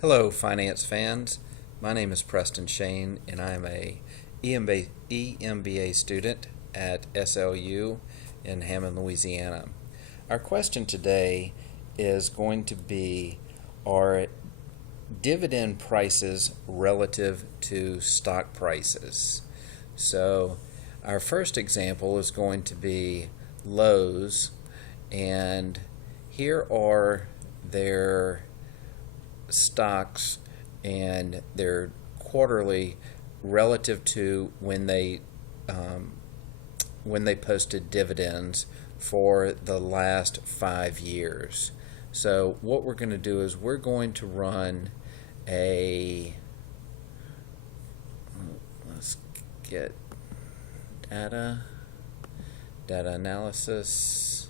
Hello, finance fans. My name is Preston Shane, and I'm a EMBA student at SLU in Hammond, Louisiana. Our question today is going to be, are dividend prices relative to stock prices? So our first example is going to be Lowe's, and here are their stocks and their quarterly relative to when they posted dividends for the last 5 years. So what we're going to do is we're going to run a let's get data analysis,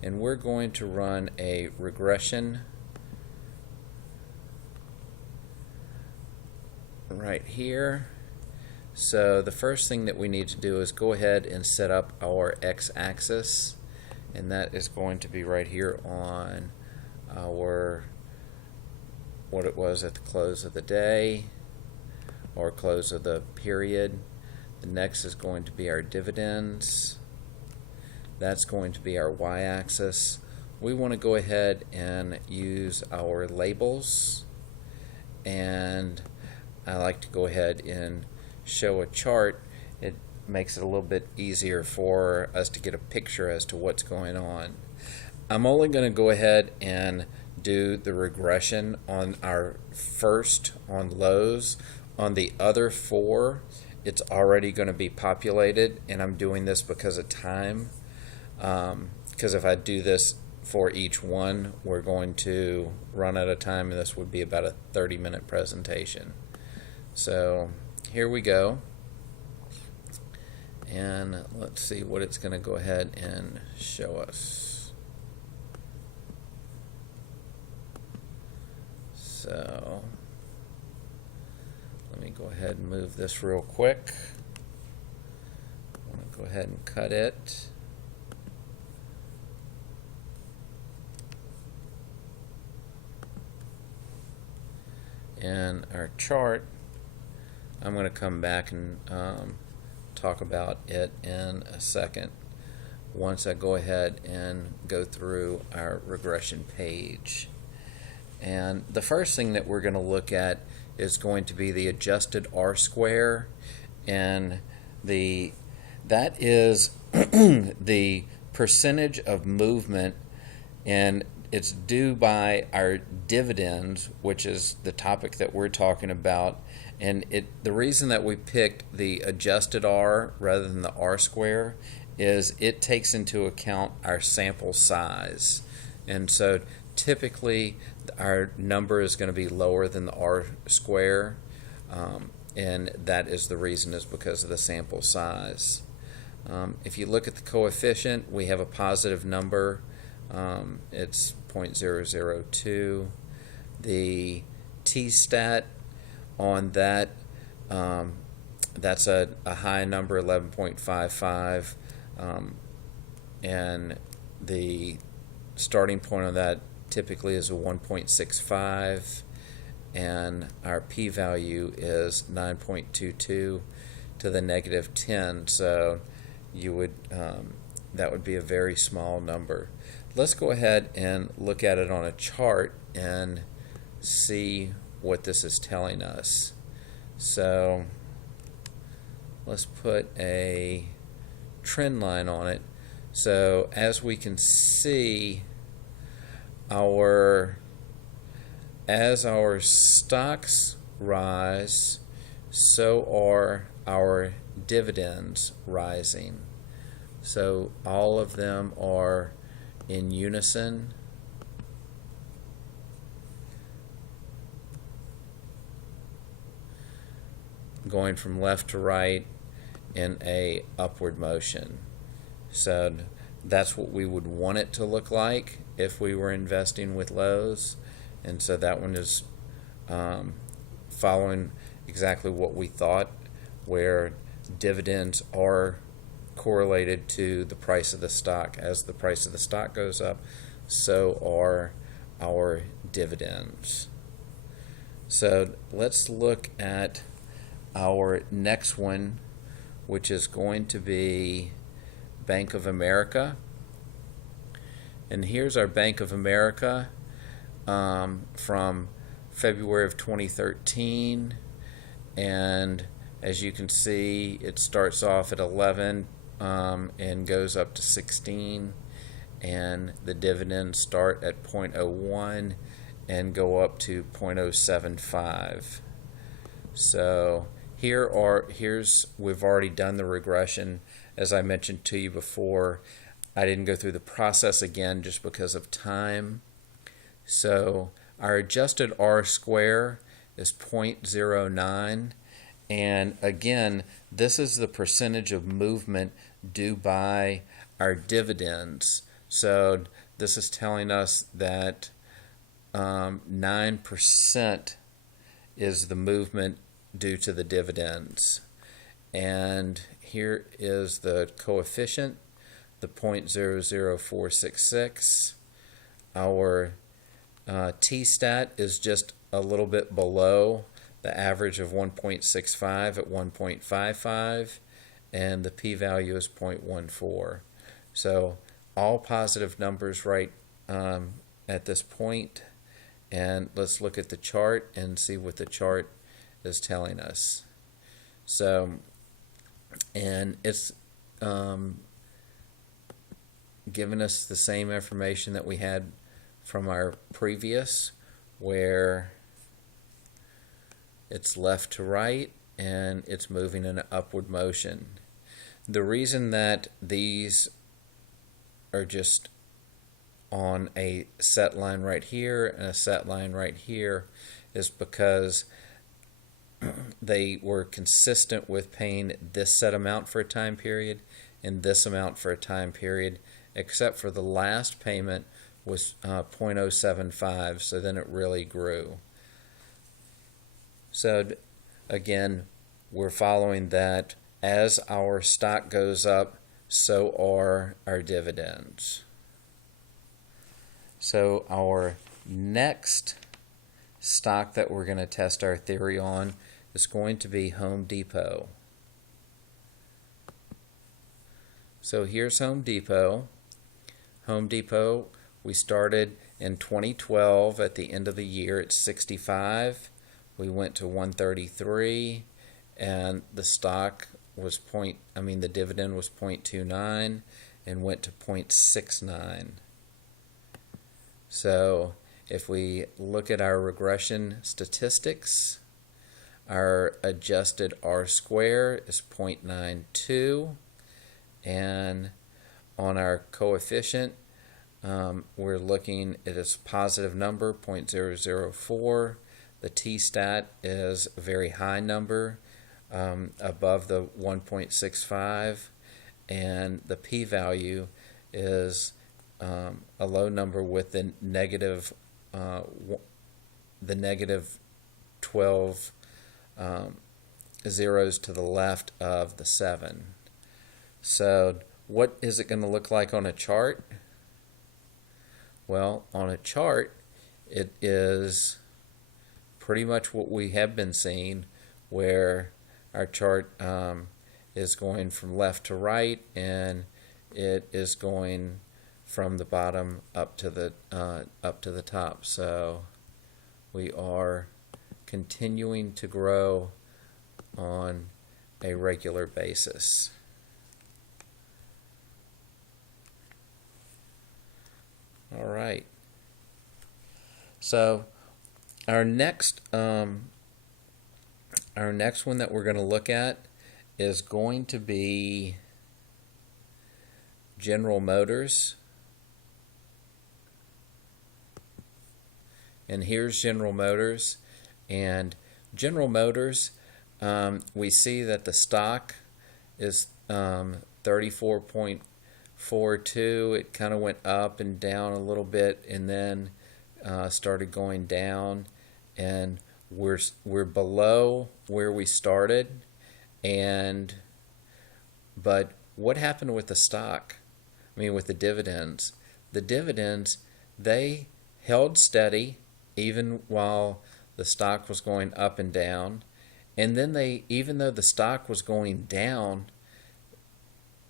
and we're going to run a regression right here. So the first thing that we need to do is go ahead and set up our x-axis, and that is going to be right here on our what it was at the close of the day or close of the period. The next is going to be our dividends. That's going to be our y-axis. We want to go ahead and use our labels, and I like to go ahead and show a chart. It makes it a little bit easier for us to get a picture as to what's going on. I'm only going to go ahead and do the regression on our first on Lowe's. On the other four, it's already going to be populated, and I'm doing this because of time. Because if I do this for each one, we're going to run out of time, and this would be about a 30-minute presentation. So here we go, and let's see what it's going to go ahead and show us. So let me go ahead and move this real quick. I want to go ahead and cut it. And our chart, I'm going to come back and talk about it in a second once I go ahead and go through our regression page. And the first thing that we're going to look at is going to be the adjusted R-square, and that is the percentage of movement, and it's due by our dividends, which is the topic that we're talking about. And the reason that we picked the adjusted R rather than the R square is it takes into account our sample size. And so typically our number is going to be lower than the R square, and that is the reason, is because of the sample size. If you look at the coefficient, we have a positive number. It's 0.002. The t-stat on that, that's a high number, 11.55, and the starting point on that typically is a 1.65, and our p-value is 9.22 to the negative 10, so you would that would be a very small number. Let's go ahead and look at it on a chart and see what this is telling us. So let's put a trend line on it. So as we can see, as our stocks rise, so are our dividends rising. So all of them are in unison. Going from left to right in a upward motion. So that's what we would want it to look like if we were investing with Lowe's, and so that one is following exactly what we thought, where dividends are correlated to the price of the stock. As the price of the stock goes up, so are our dividends. So let's look at our next one, which is going to be Bank of America. And here's our Bank of America from February of 2013. And as you can see, it starts off at 11 and goes up to 16. And the dividends start at 0.01 and go up to 0.075. So we've already done the regression. As I mentioned to you before, I didn't go through the process again just because of time. So our adjusted R square is 0.09, and again, this is the percentage of movement due by our dividends. So this is telling us that 9% is the movement due to the dividends. And here is the coefficient, the 0.00466. Our T-stat is just a little bit below the average of 1.65 at 1.55, and the p-value is 0.14. So all positive numbers right at this point. And let's look at the chart and see what the chart is telling us. So, and it's given us the same information that we had from our previous, where it's left to right and it's moving in an upward motion. The reason that these are just on a set line right here and a set line right here is because they were consistent with paying this set amount for a time period and this amount for a time period, except for the last payment was 0.075, so then it really grew. So again, we're following that as our stock goes up, so are our dividends. So our next stock that we're going to test our theory on is going to be Home Depot. So here's Home Depot. Home Depot, we started in 2012 at the end of the year at 65. We went to 133, and the stock was the dividend was 0.29 and went to 0.69. So if we look at our regression statistics, our adjusted R square is 0.92, and on our coefficient, we're looking at a positive number, 0.004. The T-stat is a very high number, above the 1.65, and the p-value is a low number with the negative 12 zeros to the left of the 7. So what is it going to look like on a chart? Well, on a chart, it is pretty much what we have been seeing, where our chart is going from left to right, and it is going from the bottom up to the top. So we are continuing to grow on a regular basis. All right. So our next one that we're going to look at is going to be General Motors. And here's General Motors. And General Motors, we see that the stock is 34.42. It kind of went up and down a little bit, and then started going down, and we're below where we started. But what happened with the stock? With the dividends. The dividends, they held steady even while the stock was going up and down. And then even though the stock was going down,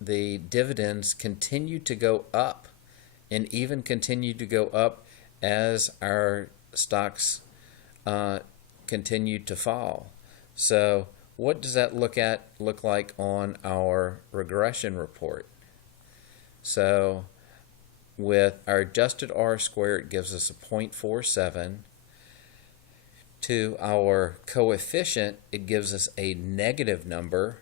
the dividends continued to go up, and even continued to go up as our stocks continued to fall. So what does that look like on our regression report? So with our adjusted R squared, it gives us a 0.47. To our coefficient, it gives us a negative number.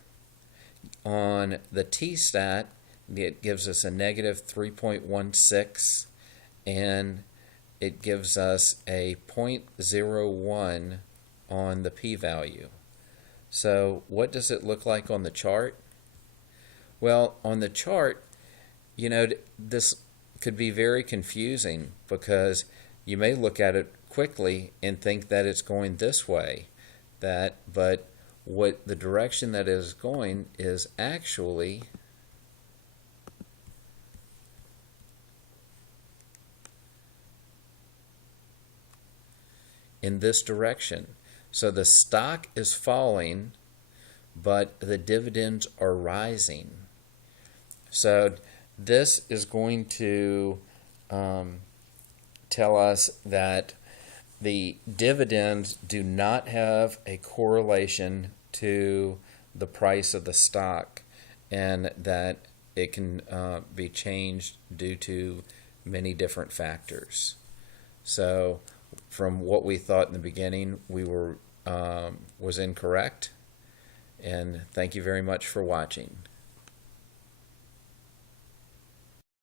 On the T-stat, it gives us a negative 3.16, and it gives us a 0.01 on the p-value. So what does it look like on the chart? Well, on the chart, this could be very confusing, because you may look at it quickly and think that it's going this way, but what the direction that is going is actually in this direction. So the stock is falling, but the dividends are rising. So this is going to tell us that the dividends do not have a correlation to the price of the stock, and that it can be changed due to many different factors. So from what we thought in the beginning, we was incorrect. And thank you very much for watching.